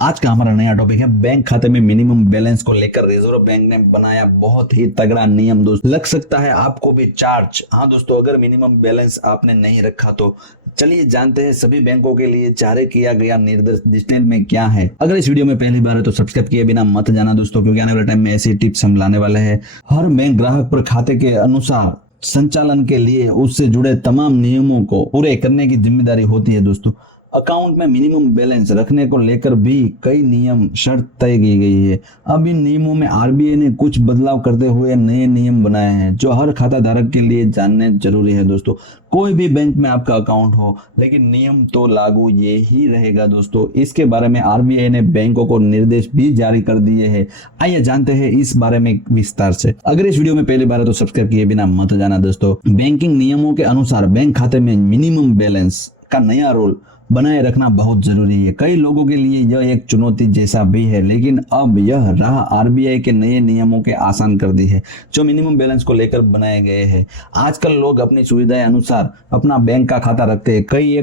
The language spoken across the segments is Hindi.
आज का हमारा नया टॉपिक है बैंक खाते में मिनिमम बैलेंस को लेकर रिजर्व बैंक ने बनाया बहुत ही तगड़ा नियम। दोस्त लग सकता है आपको भी चार्ज। हाँ दोस्तों, अगर मिनिमम बैलेंस आपने नहीं रखा तो चलिए जानते हैं सभी बैंकों के लिए जारी किया गया निर्देश डिटेल में क्या है। अगर इस वीडियो में पहली बार है तो सब्सक्राइब किए बिना मत जाना दोस्तों, क्योंकि आने वाले टाइम में ऐसी टिप्स हम लाने वाले हैं। हर बैंक ग्राहक पर खाते के अनुसार संचालन के लिए उससे जुड़े तमाम नियमों को पूरे करने की जिम्मेदारी होती है। दोस्तों अकाउंट में मिनिमम बैलेंस रखने को लेकर भी कई नियम शर्त तय की गई है। अब इन नियमों में आरबीआई ने कुछ बदलाव करते हुए नए नियम बनाए हैं जो हर खाता धारक के लिए जानने जरूरी है। दोस्तों कोई भी बैंक में आपका अकाउंट हो, लेकिन नियम तो लागू ये ही रहेगा। दोस्तों इसके बारे में आरबीआई ने बैंकों को निर्देश भी जारी कर दिए हैं। आइए जानते हैं इस बारे में विस्तार से। अगर इस वीडियो में पहली बार है तो सब्सक्राइब किए बिना मत जाना। दोस्तों बैंकिंग नियमों के अनुसार बैंक खाते में मिनिमम बैलेंस का नया रूल बनाए रखना बहुत जरूरी है। कई लोगों के लिए यह एक चुनौती जैसा भी है, लेकिन अब यह राह आरबीआई के नए नियमों के आसान कर दी है जो मिनिमम बैलेंस को लेकर बनाए गए हैं। आजकल लोग अपनी सुविधाएं अनुसार अपना बैंक का खाता रखते हैं। कई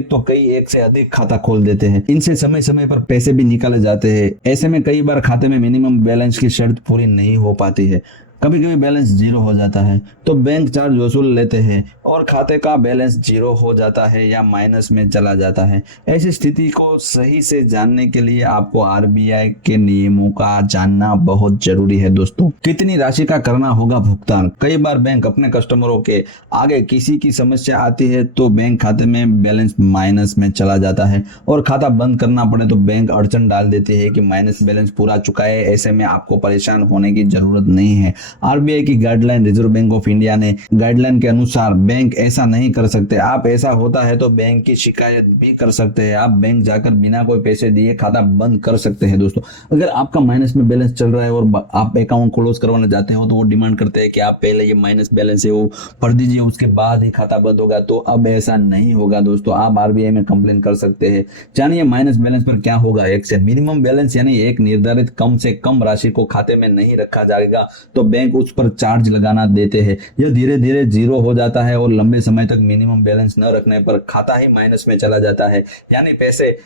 एक से अधिक खाता खोल देते हैं। इनसे समय समय पर पैसे भी निकाले जाते हैं। ऐसे में कई बार खाते में मिनिमम बैलेंस की शर्त पूरी नहीं हो पाती है। कभी कभी बैलेंस जीरो हो जाता है तो बैंक चार्ज वसूल लेते हैं और खाते का बैलेंस जीरो हो जाता है या माइनस में चला जाता है। ऐसी स्थिति को सही से जानने के लिए आपको आरबीआई के नियमों का जानना बहुत जरूरी है। दोस्तों कितनी राशि का करना होगा भुगतान। कई बार बैंक अपने कस्टमरों के आगे किसी की समस्या आती है तो बैंक खाते में बैलेंस माइनस में चला जाता है और खाता बंद करना पड़े तो बैंक अड़चन डाल देती है कि माइनस बैलेंस पूरा चुका है। ऐसे में आपको परेशान होने की जरूरत नहीं है। आरबीआई की guideline, reserve bank of India ने गाइडलाइन के अनुसार बैंक ऐसा नहीं कर सकते। आप ऐसा होता है तो बैंक की शिकायत भी कर सकते हैं। आप बैंक जाकर बिना कोई पैसे दिए खाता बंद कर सकते हैं। दोस्तों अगर आपका माइनस में बैलेंस चल रहा है और आप अकाउंट क्लोज करवाना चाहते हो तो वो डिमांड करते हैं कि आप पहले ये माइनस बैलेंस है वो भर दीजिए, उसके बाद ही खाता बंद होगा। तो अब ऐसा नहीं होगा। दोस्तों आप आरबीआई में कंप्लेन कर सकते हैं। जानिए माइनस बैलेंस पर क्या होगा एक्शन। मिनिमम बैलेंस यानी एक निर्धारित कम से कम राशि को खाते में नहीं रखा जाएगा तो बैंक उस पर चार्ज लगाना देते हैं। यह धीरे धीरे जीरो हो जाता है और लंबे समय तक मिनिमम बैलेंस न रखने पर खाता ही माइनस में चला जाता है, यानी पैसे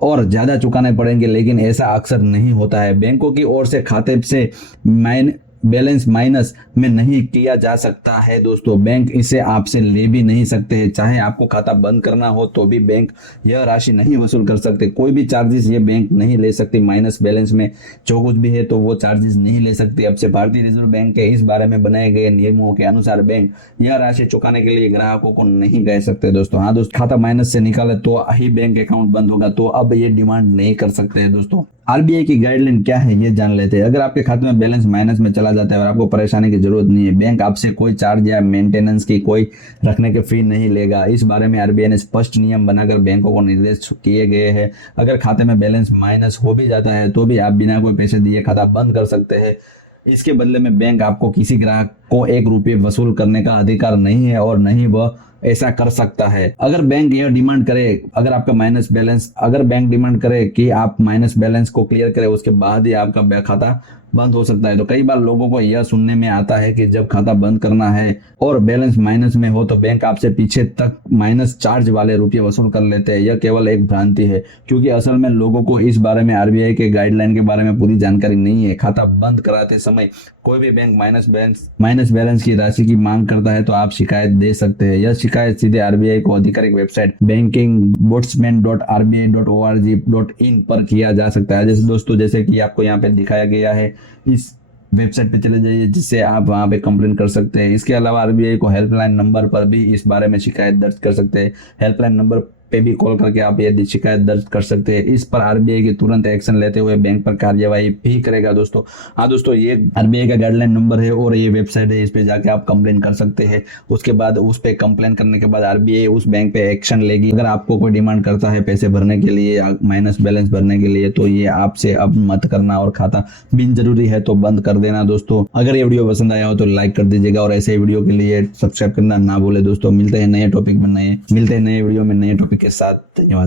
और ज्यादा चुकाने पड़ेंगे। लेकिन ऐसा अक्सर नहीं होता है। बैंकों की ओर से खाते से बैलेंस माइनस में नहीं किया जा सकता है। दोस्तों बैंक इसे आपसे ले भी नहीं सकते हैं। चाहे आपको खाता बंद करना हो तो भी बैंक यह राशि नहीं वसूल कर सकते। कोई भी चार्जेस ये बैंक नहीं ले सकती। माइनस बैलेंस में जो कुछ भी है तो वो चार्जेस नहीं ले सकती। अब से भारतीय रिजर्व बैंक के इस बारे में बनाए गए नियमों के अनुसार बैंक यह राशि चुकाने के लिए ग्राहकों को नहीं कह सकते। दोस्तों हाँ दोस्तों, खाता माइनस से निकाले तो ही बैंक अकाउंट बंद होगा, तो अब ये डिमांड नहीं कर सकते हैं। दोस्तों आरबीआई की गाइडलाइन क्या है ये जान लेते हैं। अगर आपके खाते में बैलेंस माइनस में चला जाता है और आपको परेशानी की जरूरत नहीं है, बैंक आपसे कोई चार्ज या मेंटेनेंस की कोई रखने के फी नहीं लेगा। इस बारे में आरबीआई ने स्पष्ट नियम बनाकर बैंकों को निर्देश किए गए हैं। अगर खाते में बैलेंस माइनस हो भी जाता है तो भी आप बिना कोई पैसे दिए खाता बंद कर सकते हैं। इसके बदले में बैंक आपको किसी ग्राहक को 1 रुपये वसूल करने का अधिकार नहीं है और नहीं वह ऐसा कर सकता है। अगर बैंक यह डिमांड करे, अगर बैंक डिमांड करे कि आप माइनस बैलेंस को क्लियर करें, उसके बाद ही आपका खाता बंद हो सकता है। तो कई बार लोगों को यह सुनने में आता है कि जब खाता बंद करना है और बैलेंस माइनस में हो तो बैंक आपसे पीछे तक माइनस चार्ज वाले रुपये वसूल कर लेते हैं। यह केवल एक भ्रांति है, क्योंकि असल में लोगों को इस बारे में आरबीआई के गाइडलाइन के बारे में पूरी जानकारी नहीं है। खाता बंद कराते समय कोई भी बैंक माइनस बैलेंस की राशि की मांग करता है तो आप शिकायत दे सकते हैं। यह शिकायत सीधे आरबीआई को आधिकारिक वेबसाइट banking.ombudsman.rbi.in पर किया जा सकता है। जैसे दोस्तों जैसे कि आपको यहाँ पे दिखाया गया है, इस वेबसाइट पे चले जाइए जिससे आप वहां पे कंप्लेन कर सकते हैं। इसके अलावा आरबीआई को हेल्पलाइन नंबर पर भी इस बारे में शिकायत दर्ज कर सकते हैं। हेल्पलाइन नंबर पे भी कॉल करके आप यदि शिकायत दर्ज कर सकते हैं। इस पर आरबीआई की तुरंत एक्शन लेते हुए बैंक पर कार्यवाही भी करेगा। दोस्तों हाँ दोस्तों, ये आरबीआई का गाइडलाइन नंबर है और ये वेबसाइट है, इस पे जाके आप कंप्लेन कर सकते हैं। उसके बाद उस पे कंप्लेन करने के बाद आरबीआई उस बैंक पे एक्शन लेगी। अगर आपको कोई डिमांड करता है पैसे भरने के लिए, माइनस बैलेंस भरने के लिए, तो ये आपसे अब मत करना और खाता बिन जरूरी है तो बंद कर देना। दोस्तों अगर ये वीडियो पसंद आया हो तो लाइक कर दीजिएगा और ऐसे वीडियो के लिए सब्सक्राइब करना ना भूले। दोस्तों मिलते हैं नए वीडियो में नए टॉपिक के साथ। धन्यवाद।